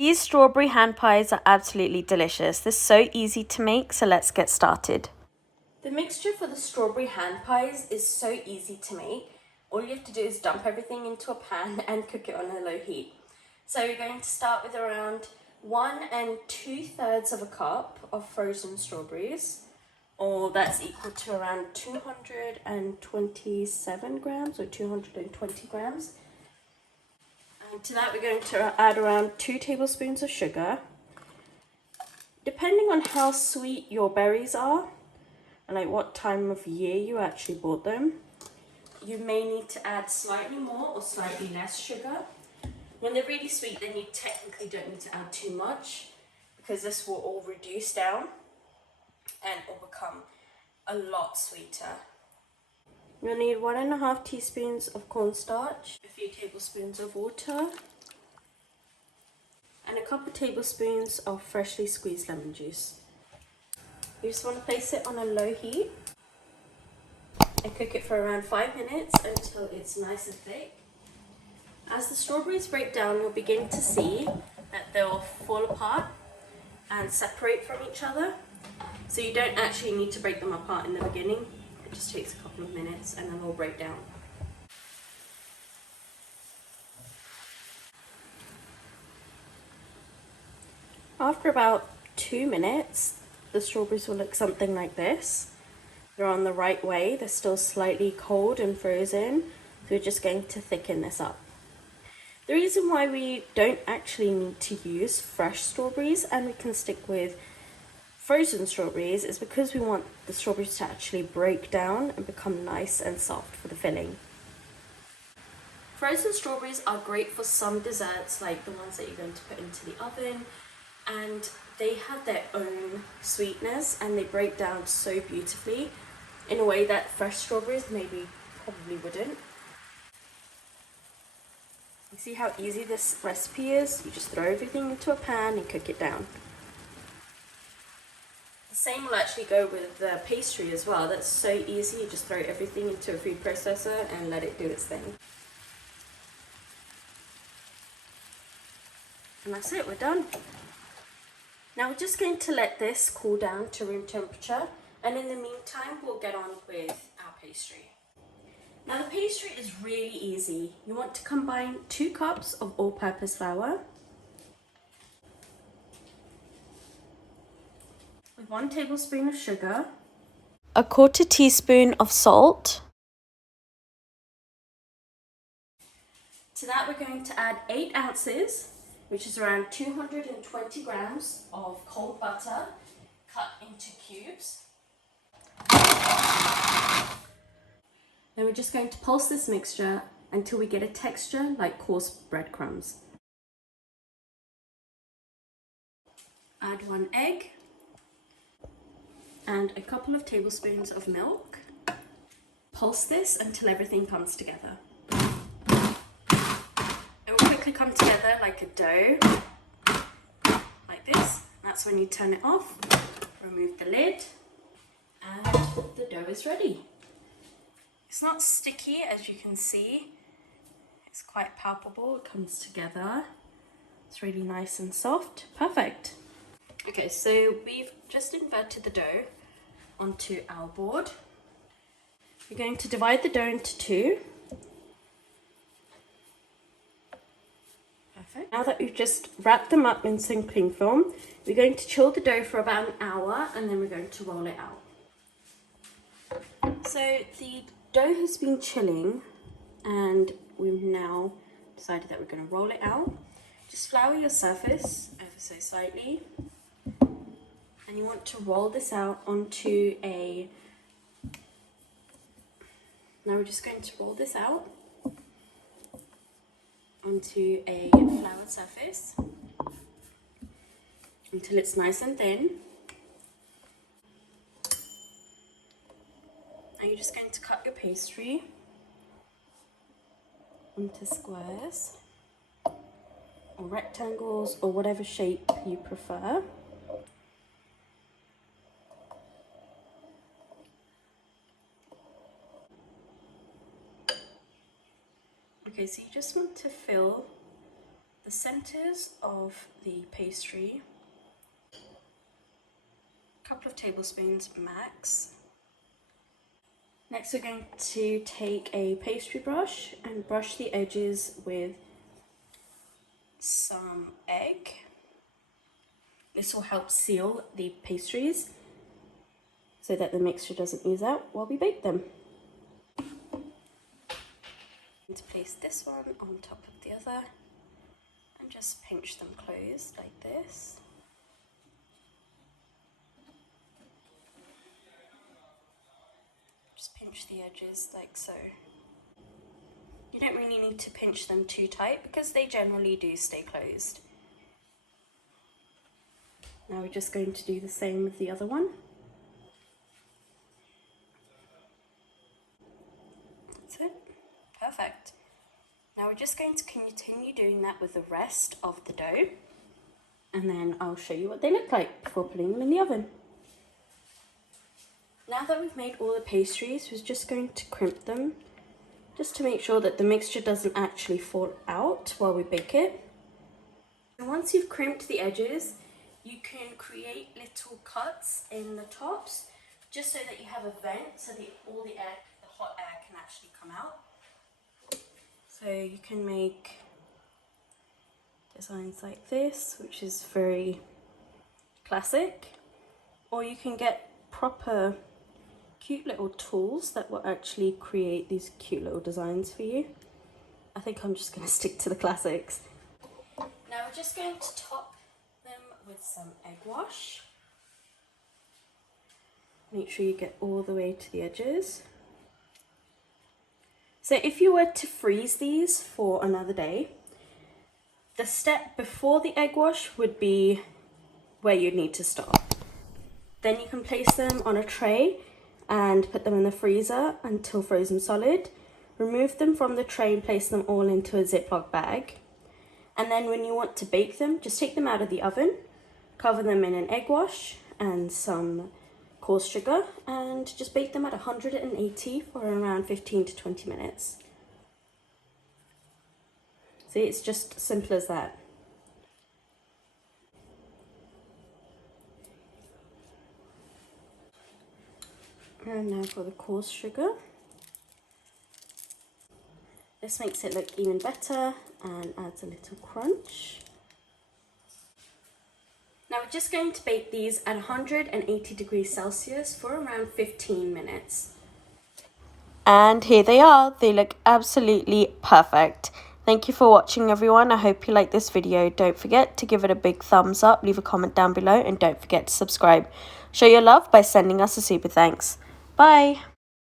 These strawberry hand pies are absolutely delicious. They're so easy to make, so let's get started. The mixture for the strawberry hand pies is so easy to make. All you have to do is dump everything into a pan and cook it on a low heat. So you're going to start with around 1 2/3 of a cup of frozen strawberries, or that's equal to around 227 grams or 220 grams. And to that we're going to add around 2 tablespoons of sugar. Depending on how sweet your berries are and like what time of year you actually bought them, you may need to add slightly more or slightly less sugar. When they're really sweet, then you technically don't need to add too much, because this will all reduce down and will become a lot sweeter. You'll need 1.5 teaspoons of cornstarch, a few tablespoons of water, and a couple tablespoons of freshly squeezed lemon juice. You just want to place it on a low heat and cook it for around 5 minutes until it's nice and thick. As the strawberries break down, you'll begin to see that they'll fall apart and separate from each other. So you don't actually need to break them apart in the beginning. It just takes a couple of minutes and then they'll break down. After about 2 minutes, the strawberries will look something like this. They're on the right way. They're still slightly cold and frozen. So we're just going to thicken this up. The reason why we don't actually need to use fresh strawberries and we can stick with frozen strawberries is because we want the strawberries to actually break down and become nice and soft for the filling. Frozen strawberries are great for some desserts, like the ones that you're going to put into the oven, and they have their own sweetness and they break down so beautifully in a way that fresh strawberries probably wouldn't. You see how easy this recipe is? You just throw everything into a pan and cook it down. The same will actually go with the pastry as well. That's so easy. You just throw everything into a food processor and let it do its thing. And that's it, we're done. Now we're just going to let this cool down to room temperature, and in the meantime we'll get on with our pastry. Now the pastry is really easy. You want to combine 2 cups of all-purpose flour with 1 tablespoon of sugar, a 1/4 teaspoon of salt. To that we're going to add 8 ounces, which is around 220 grams of cold butter cut into cubes. Then we're just going to pulse this mixture until we get a texture like coarse breadcrumbs. Add 1 egg and a couple of tablespoons of milk. Pulse this until everything comes together. It will quickly come together like a dough, like this. That's when you turn it off, remove the lid, and the dough is ready. It's not sticky, as you can see. It's quite palpable, it comes together. It's really nice and soft. Perfect. Okay, so we've just inverted the dough onto our board. We're going to divide the dough into 2. Perfect. Now that we've just wrapped them up in some cling film, we're going to chill the dough for about an hour and then we're going to roll it out. So the dough has been chilling and we've now decided that we're going to roll it out. Just flour your surface ever so slightly, and you want to roll this out onto a... Now we're just going to roll this out onto a floured surface until it's nice and thin. And you're just going to cut your pastry into squares or rectangles or whatever shape you prefer. Okay, so you just want to fill the centers of the pastry, a couple of tablespoons max. Next we're going to take a pastry brush and brush the edges with some egg. This will help seal the pastries so that the mixture doesn't ooze out while we bake them. To place this one on top of the other and just pinch them closed like this. Just pinch the edges like so. You don't really need to pinch them too tight because they generally do stay closed. Now we're just going to do the same with the other one. That's it. Perfect. Now we're just going to continue doing that with the rest of the dough, and then I'll show you what they look like before putting them in the oven. Now that we've made all the pastries, we're just going to crimp them just to make sure that the mixture doesn't actually fall out while we bake it. And once you've crimped the edges, you can create little cuts in the tops just so that you have a vent so that all the air, the hot air can actually come out. So you can make designs like this, which is very classic, or you can get proper cute little tools that will actually create these cute little designs for you. I think I'm just going to stick to the classics. Now we're just going to top them with some egg wash. Make sure you get all the way to the edges. So if you were to freeze these for another day, the step before the egg wash would be where you'd need to start. Then you can place them on a tray and put them in the freezer until frozen solid. Remove them from the tray and place them all into a Ziploc bag. And then when you want to bake them, just take them out of the oven, cover them in an egg wash and some coarse sugar, and just bake them at 180 for around 15 to 20 minutes. See, it's just simple as that. And now for the coarse sugar. This makes it look even better and adds a little crunch. Now we're just going to bake these at 180 degrees Celsius for around 15 minutes. And here they are. They look absolutely perfect. Thank you for watching, everyone. I hope you liked this video. Don't forget to give it a big thumbs up, leave a comment down below, and don't forget to subscribe. Show your love by sending us a super thanks. Bye.